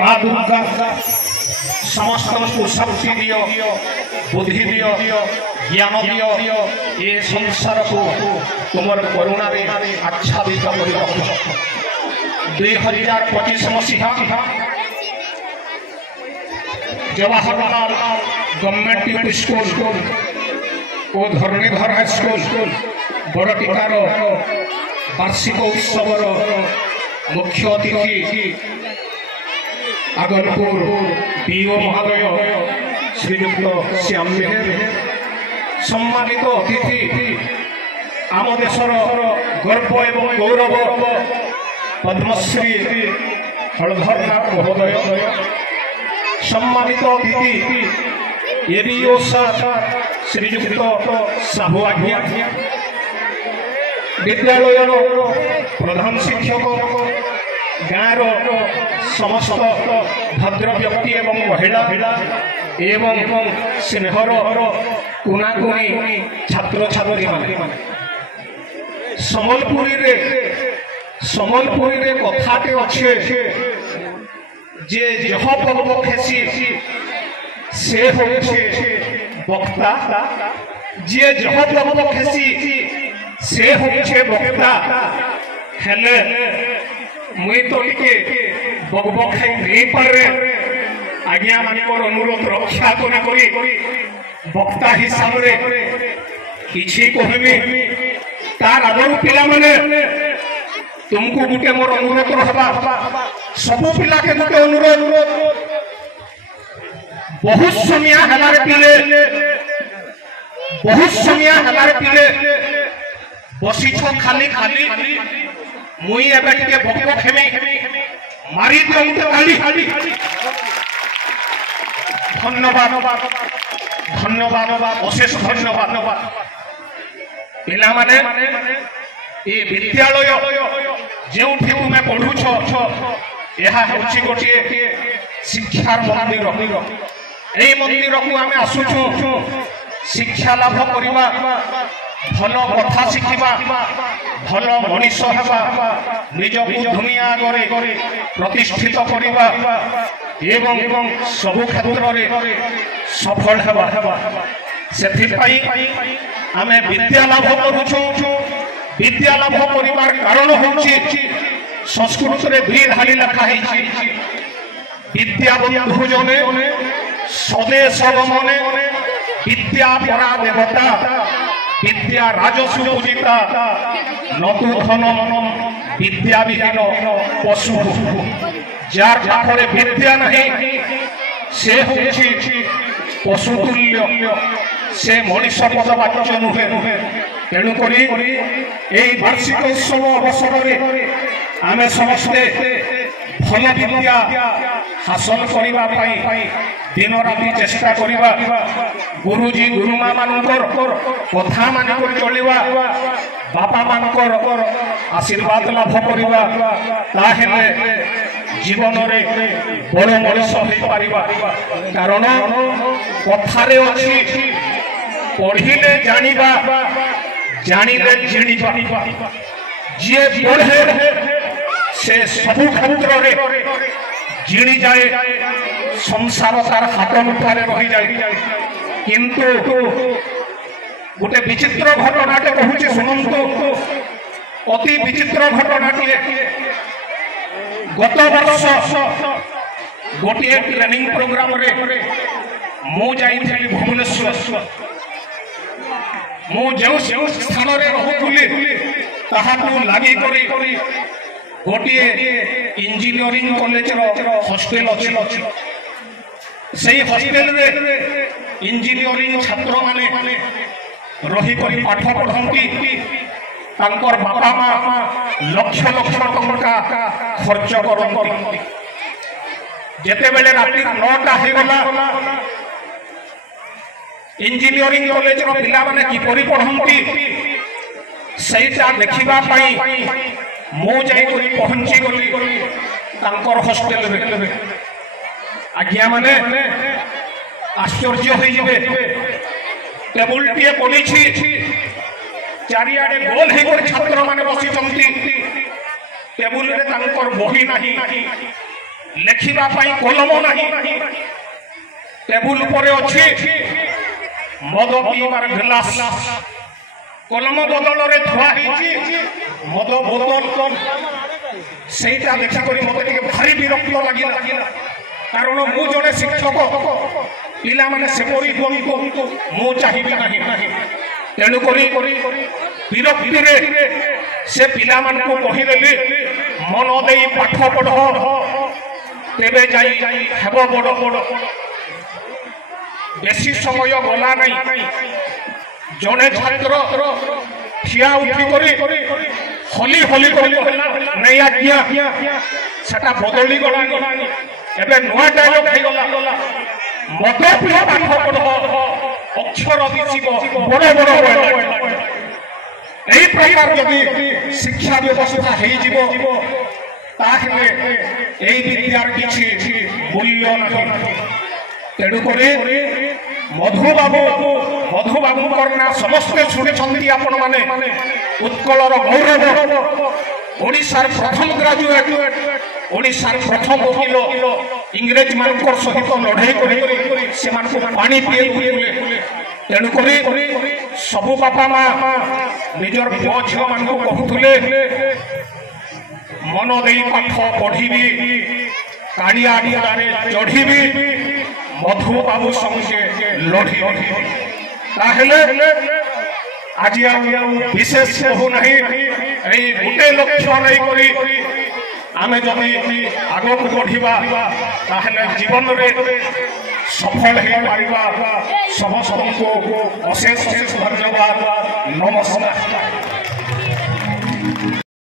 माँ दुर्गा समस्त को शक्ति दियो बुद्धि दियो ज्ञान दियो ये संसार को तुमर करुणा रे आच्छादित करि रखो 2025 मसीहा जवाहरलाल गवर्नमेंट यूपी स्कूल और धरणीधर हाई स्कूल बड़टिकार वार्षिक उत्सव मुख्य अतिथि आगनपुर पीओ महोदय श्रीयुक्त श्याम मेहर सम्मानित अतिथि आम देशर गर्व एवं गौरव पद्मश्री हलधर नाथ महोदय सम्मानित अतिथि एडीओ श्रीयुक्त साहू आज्ञा विद्यालय प्रधान शिक्षक गाँव समस्त भद्र व्यक्ति एवं महिला एवं स्नेहर कुनाकुनी छात्र छात्री सम्बलपुरी रे कथाटे अच्छे जे जह पग खेसी से होछे वक्ता जे जह पग खेसी से होछे वक्ता हेले मुई तो टिके बगबखाई नहीं पारे आज्ञा मानकर अनुरोध रक्षा करी वक्ता हिसाब रे किछि कहबी तार आगर पिला माने तुमको गुटे मोर अनुरोध रहबा सब पिला के गुटे अनुरोध बहुत समय हमारे पिले बसी खाली खाली मुई एबे के बक खेमी मारी दियो गाली धन्यवाद अशेष धन्यवाद पिला माने ये विद्यालय जोठी तुम पढ़ुछ यह गोटे शिक्षार मंदिर यही मंदिर को आम आसुचु शिक्षा लाभ करवा भल कथा शिखा भल मनीष हवा निज दुनिया आगे प्रतिष्ठित करवा एवं सबु क्षेत्र में सफल हवा से आम विद्या लाभ करुचु विद्या लाभ कर कारण होची संस्कृत रे दुई धारी लिखाई विद्या बंधु जने स्वदेश गमने विद्या परा देवता विद्या राजस्व पूजिता नतु धन विद्या विहीन पशु जार पाखरे विद्या नहीं से होची पशुतुल्य से मनीष पदवाच्य नुहे तेणुक वार्षिक उत्सव अवसर में आम समस्ते भल विद्या हासिल करने दिन राति चेष्टा करवा गुरुजी गुरुमा मानकर कथा मानिक चलवा बापा मानकर आशीर्वाद लाभ करवा ताहेले जीवन में बड़ मनीष हो पारिबा कारण कथारे अछि पढ़िले जानिबा जानिले जिणिबा जे पढ़े से सबु क्षेत्र रे जिणी जाए संसार तार हाथ मुठारे रही जाए किंतु गोटे विचित्र घटनाटे कहूँ शुणु अति विचित्र घटनाटे गत वर्ष गोटे ट्रेनिंग प्रोग्राम रे मु जाइथि भुवनेश्वर मु जो स्थान रे रहूली ताहाकु लागि करी गोटे इंजीनियरिंग कॉलेज हॉस्टेल अच्छी से हॉस्टेल रे इंजीनियरिंग छात्र माने रही करी पाठ पढ़ती तांकर बापा माँ लक्ष लक्ष टंका खर्च करती जेते बेले राति 9टा होगला इंजीनियरिंग कॉलेज रो पिला माने किपरि पढ़ती सेटा देखिबा पाई मु जाई करी पहुंची गली तांकर हॉस्टेल रे आज्ञा माने आश्चर्य हो जिवे टेबुल टिए पड़ी चारिआडे गोल हो छात्र माने बसी टेबुल रे तांकर बही नाही ଲେଖିବା ପାଇଁ କଲମ ନାହିଁ ଟେବୁଲ ଉପରେ ଅଛି ମଦ ପିଇବାର ଗ୍ଲାସ କଲମ ବଦଳରେ ଥୁଆ ହେଇଛି ମଦ ବୋତଲ ସେଇଟା ଦେଖିକରି ମତେ ଟିକେ ଭାରି ବିରକ୍ତ ଲାଗିଲା କାରଣ ମୁଁ ଜଣେ ଶିକ୍ଷକ ପିଲାମାନେ ସେପରି ହୁଅନ୍ତୁ ମୁଁ ଚାହିଁବି ନାହିଁ ତେଣୁକରି ବିରକ୍ତିରେ ସେ ପିଲାମାନଙ୍କୁ କହିଦେଲି ମନ ଦେଇ ପାଠ ପଢ଼ ତେବେ ଯାଇ ହେବ ବଡ଼ ବଡ଼ ବେଶୀ ସମୟ ଗଲା ନାହିଁ ଜଣେ ଛାତ୍ର ଠିଆ ଉଠି କରି ହଲି ହଲି କହିଲା ନାଇଁ ଆଜ୍ଞା ସେଟା ବଦଳି ଗଲାନି ଏବେ ନୂଆ ଡାଇଲଗ ହେଇଗଲା ମଦ ପିଅ ପାଠ ପଢ଼ ଅକ୍ଷର ଦିଶିବ ବଡ଼ ବଡ଼ এই প্রকার যদি শিক্ষা ব্যবস্থা হয়েযিব তাহলে এই বিদ্যার কিছু মূল্য নাই তেণুকরি মধুবাবুঙ্কর না সমস্তে শুনেছেন আপন মানে উৎকলর গৌরব ওড়িশার প্রথম গ্রাজুয়েট ওড়িশার প্রথম ওকিল ইংরেজ মানকর সহিত লড়াই করে সে পানি পিয়ে তেণুকরি সবু বাপা মা নিজর পুଅ ଝିଅ ମାନଙ୍କୁ କହୁଥିଲେ ମନ ଦେଇ ପାଠ ପଢ଼ିବି କାଳିଆ ଘୋଡ଼ାରେ ଚଢ଼ିବି ମଧୁବାବୁ ସଙ୍ଗେ ଲଢ଼ିବି ତାହେଲେ ଆଜି ଆଉ ବିଶେଷ କହୁ ନାହିଁ ଏଇ ଗୋଟେ ଲକ୍ଷ୍ୟ ନେଇକରି ଆମେ ଯଦି ଆଗକୁ ବଢ଼ିବା ତାହେଲେ ଜୀବନରେ ସଫଳ ହେଇପାରିବା ସମସ୍ତଙ୍କୁ ଅଶେଷ ଅଶେଷ ଧନ୍ୟବାଦ ନମସ୍କାର।